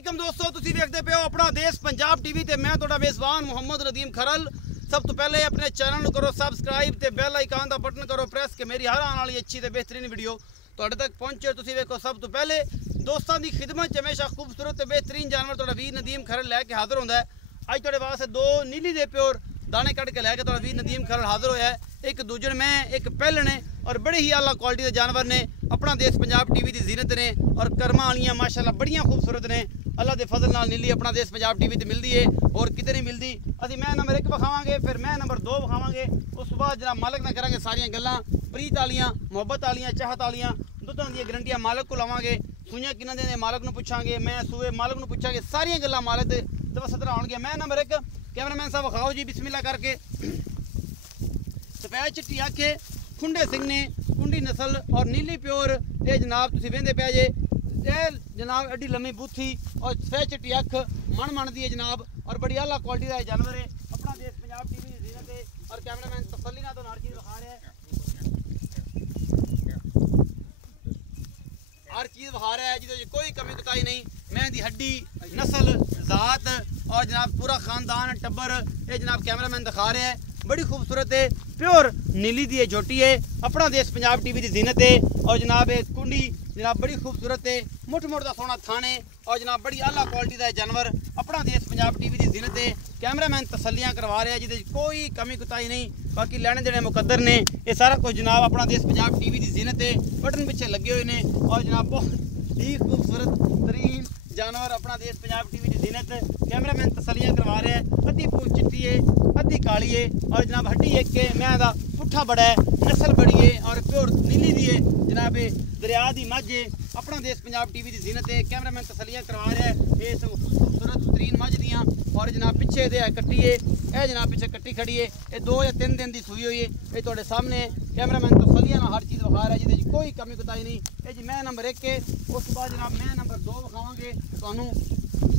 वालेकुम दोस्तों, तुसी देखते पे हो अपना देश पंजाब टीवी ते मैं तुहाडा मेज़बान मुहम्मद नदीम खरल। सब तो पहले अपने चैनल को करो सबसक्राइब ते बेल आइकन का बटन करो प्रेस के मेरी हर आने वाली अच्छी ते बेहतरीन वीडियो तुहाडे तक पहुंचे। तुसी देखो सब तो पहले दोस्तों की खिदमत हमेशा खूबसूरत ते बेहतरीन जानवर तुहाडा वीर नदीम खरल लैके हाजिर होंदा है। अज तुहाडे वास्ते दो नीली दे प्योर दाने कट के लैके तुहाडा वीर नदीम खरल हाजिर होया है। एक दूजन में एक पहले ने और बड़े ही आला क्वालिटी के जानवर ने अपना देश पंजाब टीवी की जीनत ने और कर्मा वालियां माशाअल्लाह बड़ियां खूबसूरत ने। अल्लाह के फजल नाल नीली अपना देश पंजाब टीवी ते मिलती है और किते नहीं मिलती। अभी मैं नंबर 1 विखावांगे, फिर मैं नंबर 2 विखावांगे, उस बाद जरा मालक ना करांगे सारियां गल्लां प्रीत वालियां मुहब्बत वालियां चाहत वालियां दुधां दी गारंटियां मालक को लवांगे। सूइयां किन्ना दे मालक नूं पुछांगे, मैं सूए मालक नूं पुछांगे, सारियां गल्लां मालक दे दवसत होणगे। मैं नंबर 1 कैमरामैन साहब विखाओ जी, बिस्मिल्लाह करके। सफेद चिट्टी आखे खुंडे सिंह ने कुंडी नस्ल और नीली प्योर ये जनाब तुसीं वेंदे पे जे जनाब एडी लम्मी बूथी और सफेद चिट्टी अख मन दी है जनाब और बड़ी आला क्वालिटी का जानवर है। अपना देश पंजाब टीवी की जीनत है और कैमरामैन तसल्ली नाल हर चीज़ विखा रहा है, हर चीज़ विखा रहा है जिसे कोई कमी कोताही नहीं। मैं दी हड्डी नस्ल जात और जनाब पूरा खानदान टब्बर ये जनाब कैमरामैन दिखा रहा है। बड़ी खूबसूरत है, प्योर नीली दी झोटी है, अपना देश पंजाब टीवी की जीनत है। और जनाब एक कुंडी जनाब बड़ी खूबसूरत है, मुठ का सोना थाने और जनाब बड़ी आला क्वालिटी का जानवर अपना देश पंजाब टीवी की जीनत है। कैमरामैन तसल्लियां करवा रहे हैं जिसे कोई कमी कोताही नहीं। बाकी लैने देने मुकद्दर ने ये सारा कुछ जनाब अपना देश पंजाब टीवी की जीनत है। बटन पिछे लगे हुए हैं और जनाब बहुत ही खूबसूरत तरीन जानवर अपना देश पंजाब टीवी की जीनत। कैमरामैन तसल्लियां करवा रहे हैं। अद्धी पूछ चिट्टी है, अद्धी काली है और जनाब हड्डी एक के मैं दा पुट्ठा बड़ा है, नस्ल बड़ी है और प्योर नीली दी है जनाब दरिया दी मझ है। अपना देश पंजाब टीवी की जीनत है। कैमरामैन तसल्लियां करवा रहा है इस खूबसूरत तरीन मझ दियाँ। और जनाब पिछे दे कट्टी है, यह जनाब पिछे कट्टी खड़ी है, ये 2 या 3 दिन की सूई हुई है। ये तुहाडे सामने कैमरामैन तसल्लियां हर चीज़ विखा रहा है जिसे कोई कमी कोताही नहीं। ये जी मैं नंबर 1 है, उस बाद जनाब मैं नंबर 2 विखावांगे तुहानूं।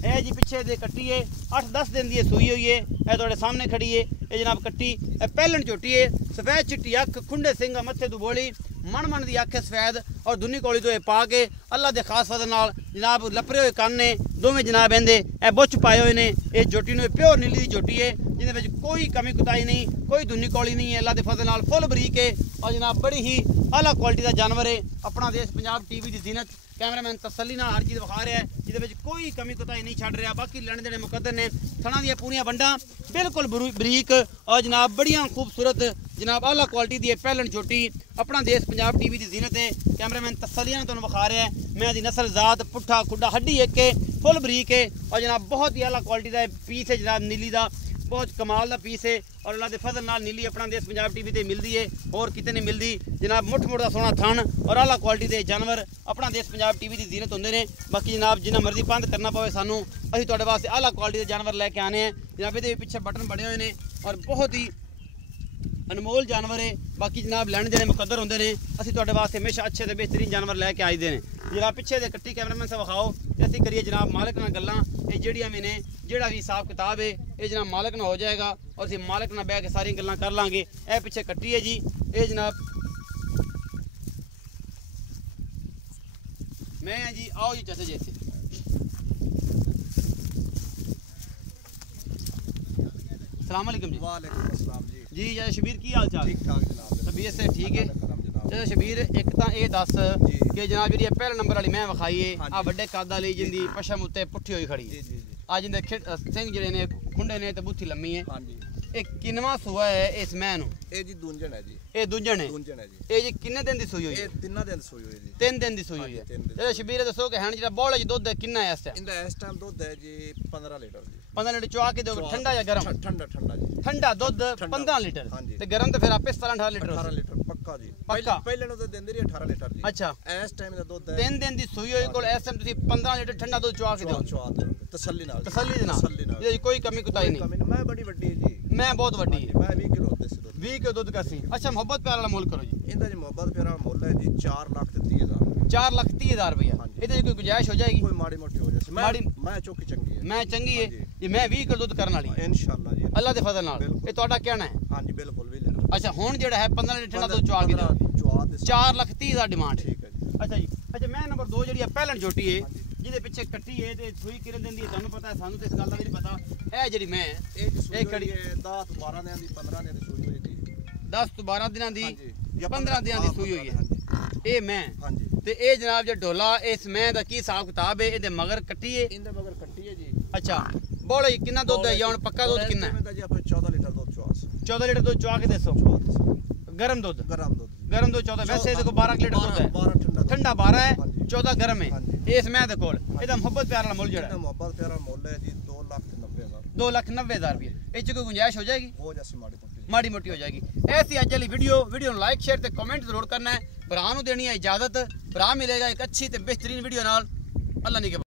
यह जी पिछे दे कट्टी है, 8-10 दिन की सूई हुई है, यह तुहाडे सामने खड़ी है। ये जनाब कट्टी पहलन झोटी है, सफेद चिट्टी अख खुंडे सिंह मत्थे तू बोली मन दी अख सफेद और दुनी कोली तो पा के अल्लाह के खास फजल नाल जनाब लपरे हुए कान ने दोवें जनाब एंदे ए बुच पाए हुए ने। ये झोटी ने प्योर नीली दी झोटी है जिन्हें कोई कमी कुताही नहीं, कोई दुनी कोली नहीं है। अल्लाह के फजल नाल फुल बरीक है और जनाब बड़ी ही आला क्वालिटी का जानवर है। अपना देश पंजाब टीवी की जीनत कैमरामैन तसल्ली नाल हर चीज़ विखा रहा है जिसे कोई कमी कोताही नहीं छड़ रहा। बाकी लैने देने मुकद्दर ने, थणा दी पूरियां वंडा बिल्कुल बरीक और जनाब बड़ियां खूबसूरत जनाब आला क्वालिटी दी पहलन झोटी अपना देश पंजाब टीवी की जीनत है। कैमरामैन तसल्लियां तुहानूं विखा रहा है। मैं दी नस्ल जात पुट्ठा खुड्डा हड्डी एक है, फुल बरीक है और जनाब बहुत ही आला क्वालिटी का पीस है जनाब नीली का, बहुत कमाल का पीस है। और अल्लाह के फजल नाल नीली अपना देश पंजाब टीवी ते मिलती है और किते नहीं मिलती। जनाब मुठ का सोना थान और आला क्वालिटी के जानवर अपना देश पंजाब टीवी की जीनत होंगे ने। बाकी जनाब जिन्ना मर्जी पंद करना पवे सानू असीं तुहाडे वास्ते आला क्वालिटी के जानवर लैके आने हैं। जनाब ये पिछे बटन बने हुए हैं और बहुत ही अनमोल जानवर है। बाकी जनाब लैने देने मुकद्दर होंगे ने, असीं तुहाडे वास्ते हमेशा अच्छे ते बेहतरीन जानवर लैके आईदे ने। जनाब पिछे दे कट्टी कैमरामैन साहब विखाओ ते असीं करिए जनाब मालक नाल गल्लां। ये जिहड़ियां भी ने जिहड़ा भी हिसाब किताब है ये जनाब मालक नाल हो जाएगा और असीं मालक नाल बैठ के सारी गल्लां कर लांगे। यह पिछे कट्टी है जी, ये जनाब मैं जी आओ जी चाचा जी इत्थे। अस्सलाम वालेकुम जी। वालेकुम अस्सलाम जी। जी चाचा शबीर की हाल चाल? ठीक ठाक जनाब, तबीयत से ठीक है चाचा शबीर? एक तो ये दस कि जनाब जी पहले नंबर वाली मैं विखाई है आ वड्डे कद वाली जिंदी पशम उत्ते पुट्ठी होई खड़ी है, आज जिंदे सिंह जिहड़े ने खुंडे ने ते बुत्थी लम्मी है। एक किनवा सूआ है इस मैं नूं? ये जी दूंजन है जी। ये दूंजन है जी। ये जी किन्ने दिन दी सूई हुई है? 3 दिन सूई हुई जी। 3 दिन दी सूई हुई है। चाचा शबीर दसो कि हण जेड़ा बौला जी दुध किन्ना है इस टाइम? इंदा इस टाइम दुध है जी 15 लीटर जी। 15 लीटर चुआ के दो, ठंडा या गरम? ठंडा जी। ठंडा दुध 15 लीटर ते गरम तो फिर आपे 17-18 लीटर? 18 लीटर पक्का जी। पक्का पहले नु तो देंदी रही 18 लीटर जी। अच्छा इस टाइम दा दुध है 3 दिन दी सूई हुई कोल इस टाइम तुसी 15 लीटर ठंडा दुध चुआ के दो। तसल्ली नाल ये कोई कमी कुताही नहीं। मैं बड़ी वड्डी है जी। मैं बहुत वड्डी है, मैं 20 किलो देसी दुध। 20 किलो दुध का सी। अच्छा मोहब्बत प्यार वाला मोल करो जी। इंदा जी मोहब्बत प्यार वाला मोल है जी 4,30,000। 4,30,000 रुपया। ये कोई गुंजाइश हो जाएगी? कोई माड़ी मोटी हो जाए। मैं चौकी चंगी है। मैं चंगी है ये मैं 20 किलो दुध करने वाली इंशाअल्लाह जी अल्लाह के फजल नाल। ये ਤੁਹਾਡਾ कहना है? हां जी बिल्कुल भी लेना। अच्छा हुन जेड़ा है 15 लीटर ठंडा दुध चुआ के दो। 4,30,000 डिमांड है। ठीक है जी। अच्छा जी। अच्छा मैं नंबर 2 जेडी पहलन झोटी है ਜਿਹਦੇ ਪਿੱਛੇ ਕੱਟੀ ਹੈ ਤੇ ਸੂਈ ਕਿਰਨ ਦਿੰਦੀ ਹੈ ਤੁਹਾਨੂੰ ਪਤਾ ਹੈ ਸਾਨੂੰ ਤੇ ਇਸ ਗੱਲ ਦਾ ਵੀ ਨਹੀਂ ਪਤਾ ਇਹ ਜਿਹੜੀ ਮੈਂ ਇਹ ਖੜੀ ਹੈ 10 ਤੋਂ 12 ਦਿਨਾਂ ਦੀ 15 ਦਿਨਾਂ ਦੀ ਸੂਈ ਹੋਈ ਜੀ 10 ਤੋਂ 12 ਦਿਨਾਂ ਦੀ ਹਾਂਜੀ 15 ਦਿਨਾਂ ਦੀ ਸੂਈ ਹੋਈ ਹੈ ਇਹ ਮੈਂ ਹਾਂਜੀ ਤੇ ਇਹ ਜਨਾਬ ਜੇ ਢੋਲਾ ਇਸ ਮੈਂ ਦਾ ਕੀ ਹਿਸਾਬ ਕਿਤਾਬ ਹੈ ਇਹਦੇ ਮਗਰ ਕੱਟੀ ਹੈ ਇਹਦੇ ਮਗਰ ਕੱਟੀ ਹੈ ਜੀ ਅੱਛਾ ਬੋਲਾ ਕਿੰਨਾ ਦੁੱਧ ਹੈ ਜਾਂ ਹੁਣ ਪੱਕਾ ਦੁੱਧ ਕਿੰਨਾ ਹੈ ਜੀ ਆਪਾਂ 14 ਲੀਟਰ ਦੁੱਧ ਚਵਾਸ 14 ਲੀਟਰ ਦੁੱਧ ਚਵਾ ਕੇ ਦੱਸੋ ਗਰਮ ਦੁੱਧ ਗਰਮ ਦੁੱਧ 14 ਵੈਸੇ ਇਹਦੇ ਕੋਲ 12 ਲੀਟਰ ਦੁੱਧ ਹੈ 12 ਠੰਡਾ 12 ਹੈ 14 ਗਰਮ ਹੈ ਹਾਂਜੀ। ਇਸ ਮੈਂ ਦੇ ਕੋਲ ਇਹਦਾ ਮੁਹੱਬਤ ਪਿਆਰ ਵਾਲਾ ਮੁੱਲ ਜਿਹੜਾ ਇਹਦਾ ਮੁਹੱਬਤ ਪਿਆਰਾ ਮੁੱਲ ਹੈ ਜੀ 2,90,000 2,90,000 ਰੁਪਏ ਇਹ ਚ ਕੋਈ ਗੁੰਜਾਇਸ਼ ਹੋ ਜਾਏਗੀ ਹੋ ਜਾਸੀ ਮਾੜੀ ਮੋਟੀ ਹੋ ਜਾਏਗੀ ਐਸੀ ਅੱਜ ਵਾਲੀ ਵੀਡੀਓ ਨੂੰ ਲਾਈਕ ਸ਼ੇਅਰ ਤੇ ਕਮੈਂਟ ਜ਼ਰੂਰ ਕਰਨਾ ਹੈ ਭਰਾ ਨੂੰ ਦੇਣੀ ਹੈ ਇਜਾਜ਼ਤ ਭਰਾ ਮਿਲੇਗਾ ਇੱਕ ਅੱਛੀ ਤੇ ਬਿਹਤਰੀਨ ਵੀਡੀਓ ਨਾਲ ਅੱਲਾ ਨਿਗਹਿਬਾਨ।